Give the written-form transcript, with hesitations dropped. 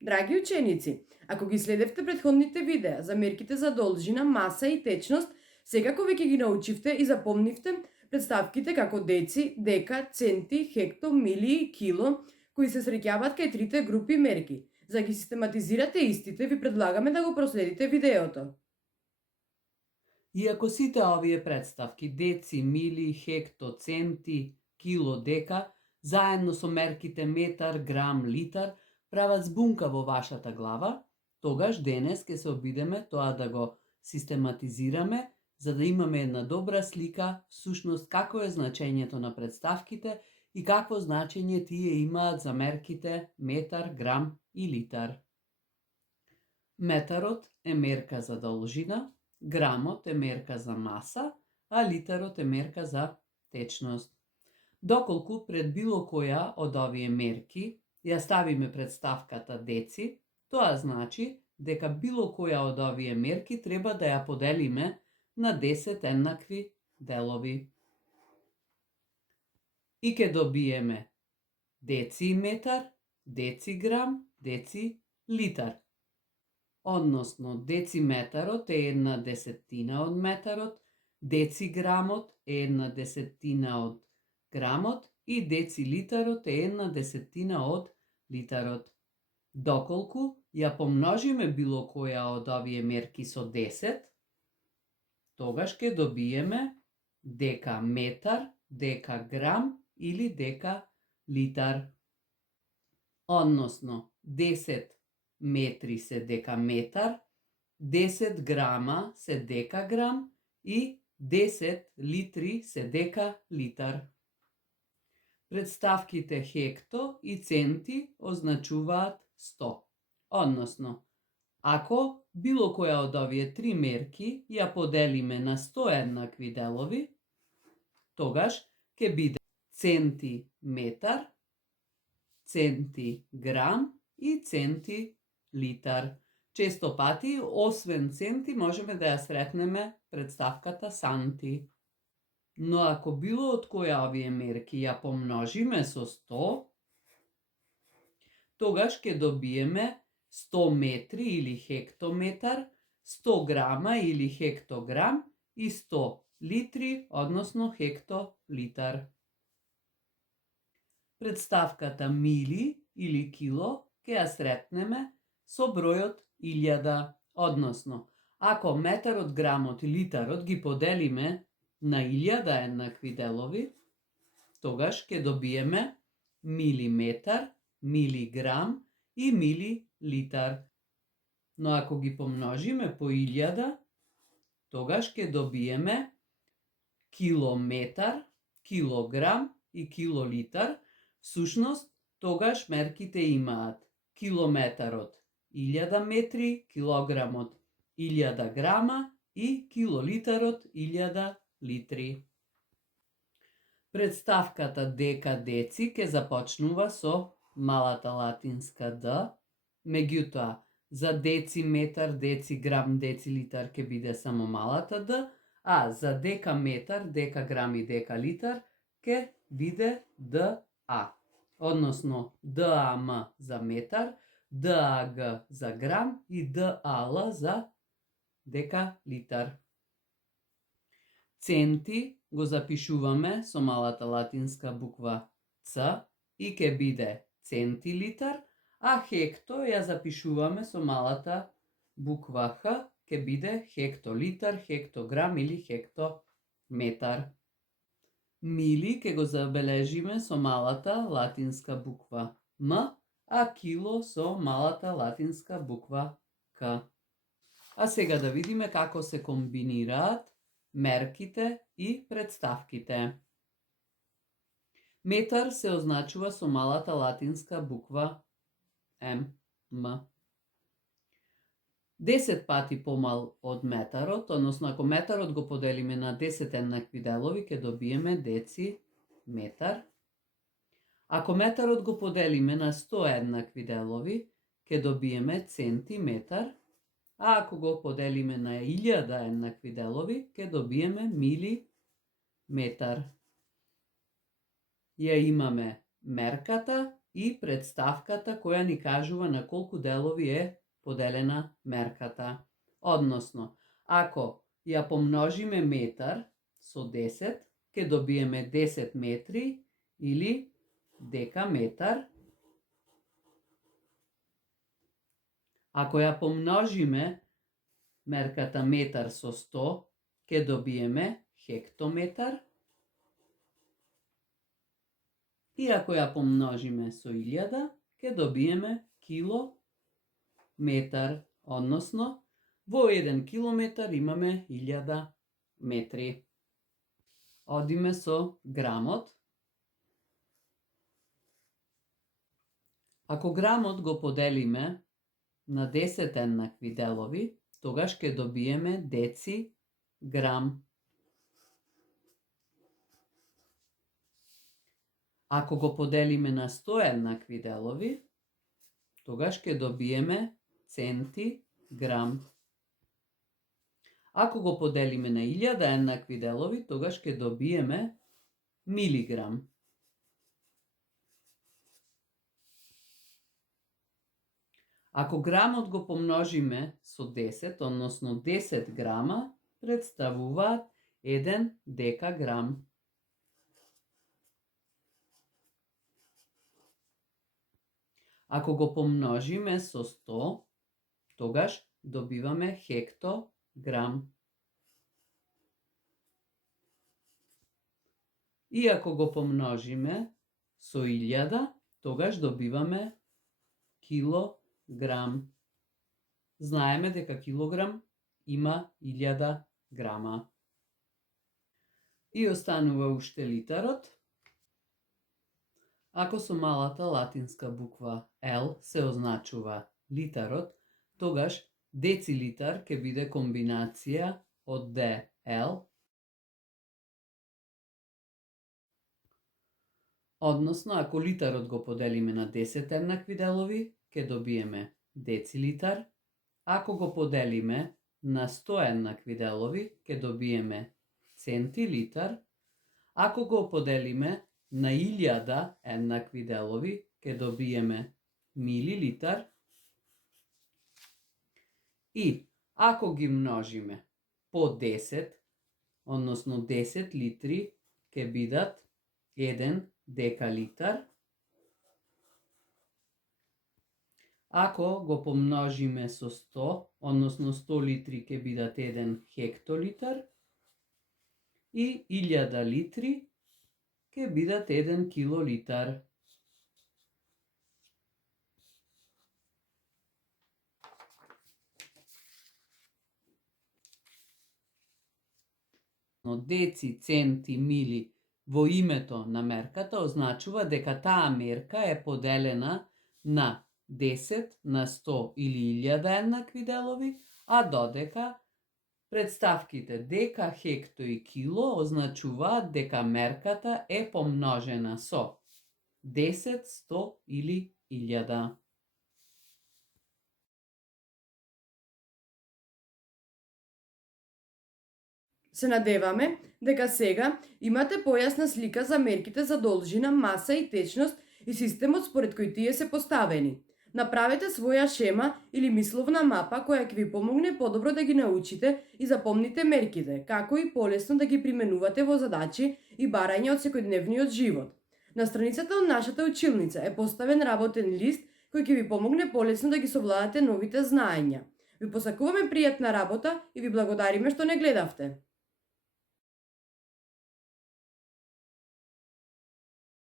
Драги ученици, ако ги следевте предходните видеа за мерките за должина, маса и течност, секако веќе ги научивте и запомнивте представките како деци, дека, центи, хекто, мили и кило, кои се среќаваат кај трите групи мерки. За да ги систематизирате истите, ви предлагаме да го проследите видеото. Иако сите овие представки деци, мили, хекто, центи, кило, дека, заедно со мерките метар, грам, литар, прават збунка во вашата глава, тогаш денес ќе се обидеме тоа да го систематизираме, за да имаме една добра слика всушност како е значењето на представките и какво значење тие имаат за мерките метар, грам и литар. Метарот е мерка за должина, грамот е мерка за маса, а литарот е мерка за течност. Доколку пред било која од овие мерки ја ставиме представката деци, тоа значи дека било која од овие мерки треба да ја поделиме на 10 еднакви делови. И ќе добиеме дециметар, дециграм, децилитар. Односно, дециметарот е 1/10 од метарот, дециграмот е 1/10 од грамот и децилитарот е 1/10 од литарот. Доколку ја помножиме било која од овие мерки со 10, тогаш ќе добиеме декаметар, декаграм или декалитар. Односно, 10 метри се декаметар, 10 грама се декаграм и 10 литри се декалитар. Представките хекто и центи означуваат 100. Односно, ако било која од овие три мерки ја поделиме на 100 еднакви делови, тогаш ќе биде центи метар, центи грам и центи литар. Често пати, освен центи, можеме да ја сретнеме представката санти. Но ако било од која овие мерки ја помножиме со 100, тогаш ќе добиеме 100 метри или хектометар, 100 грама или хектограм и 100 литри, односно хектолитар. Представката мили или кило ќе ја сретнеме со бројот 1000, односно, ако метарот, грамот и литарот ги поделиме на 1000 еднакви делови, тогаш ќе добиеме милиметар, милиграм и милилитар. Но ако ги помножиме по 1000, тогаш ќе добиеме километар, килограм и килолитар. Всушност, тогаш мерките имаат километарот 1000 метри, килограмот 1000 грама и килолитарот 1000 литри. Представката дека-деци ќе започнува со малата латинска Д, меѓутоа за дециметар, дециграм, децилитар ќе биде само малата Д, а за декаметар, декаграм и декалитар ќе биде ДА. Односно ДАМ за метар, ДАГ за грам и ДАЛ за декалитар. Центи го запишуваме со малата латинска буква Ц и ќе биде центилитар, а хекто ја запишуваме со малата буква Х, ќе биде хектолитар, хектограм или хектометар. Мили ќе го забележиме со малата латинска буква М, а кило со малата латинска буква К. А сега да видиме како се комбинираат мерките и представките. Метар се означува со малата латинска буква М. 10 пати помал од метарот, односно ако метарот го поделиме на 10 еднакви делови, ќе добиеме дециметар. Ако метарот го поделиме на 100 еднакви делови, ќе добиеме центиметар, а ако го поделиме на 1000 еднакви делови, ќе добиеме милиметар. Ја имаме мерката и претставката која ни кажува на колку делови е поделена мерката. Односно, ако ја помножиме метар со 10, ќе добиеме 10 метри или декаметар. Ако ја помножиме мерката метар со 100, ќе добиеме хектометар. И ако ја помножиме со 1000, ќе добиеме километар, односно во 1 километар имаме 1000 метри. Одиме со грамот. Ако грамот го поделиме на 10 еднакви делови, тогаш ќе добиеме деци грам. Ако го поделиме на 100 еднакви делови, тогаш ќе добиеме центи грам. Ако го поделиме на 1000 еднакви делови, тогаш ќе добиеме милиграм. Ако грамот го помножиме со 10, односно 10 грама, представуваат 1 декаграм. Ако го помножиме со 100, тогаш добиваме хектограм. И ако го помножиме со 1000, тогаш добиваме килограм. Знаеме дека килограм има 1000 грама. И останува уште литарот. Ако со малата латинска буква L се означува литарот, тогаш децилитар ќе биде комбинација од DL, односно ако литарот го поделиме на 10 еднакви делови, ќе добиеме децилитар. Ако го поделиме на 100 еднакви делови, ќе добиеме центилитар. Ако го поделиме на 1000 еднакви делови, ќе добиеме милилитар. И ако ги множиме по 10, односно 10 литри, ќе бидат 1 декалитар. Ако го помножиме со 100, односно 100 литри ќе бидат 1 хектолитар. И 1000 литри ќе бидат 1 килолитар. Но деци, центи, мили во името на мерката означува дека таа мерка е поделена на 10, на 100 или 1000 еднакви делови, а додека представките дека, хекто и кило означуваат дека мерката е помножена со 10, 100 или 1000. Се надеваме дека сега имате појасна слика за мерките за должина, маса и течност и системот според кој тие се поставени. Направете своја шема или мисловна мапа која ќе ви помогне подобро да ги научите и запомните мерките, како и полесно да ги применувате во задачи и барања од секојдневниот живот. На страницата од нашата училница е поставен работен лист кој ќе ви помогне полесно да ги совладате новите знаења. Ви посакуваме пријатна работа и ви благодариме што не гледавте.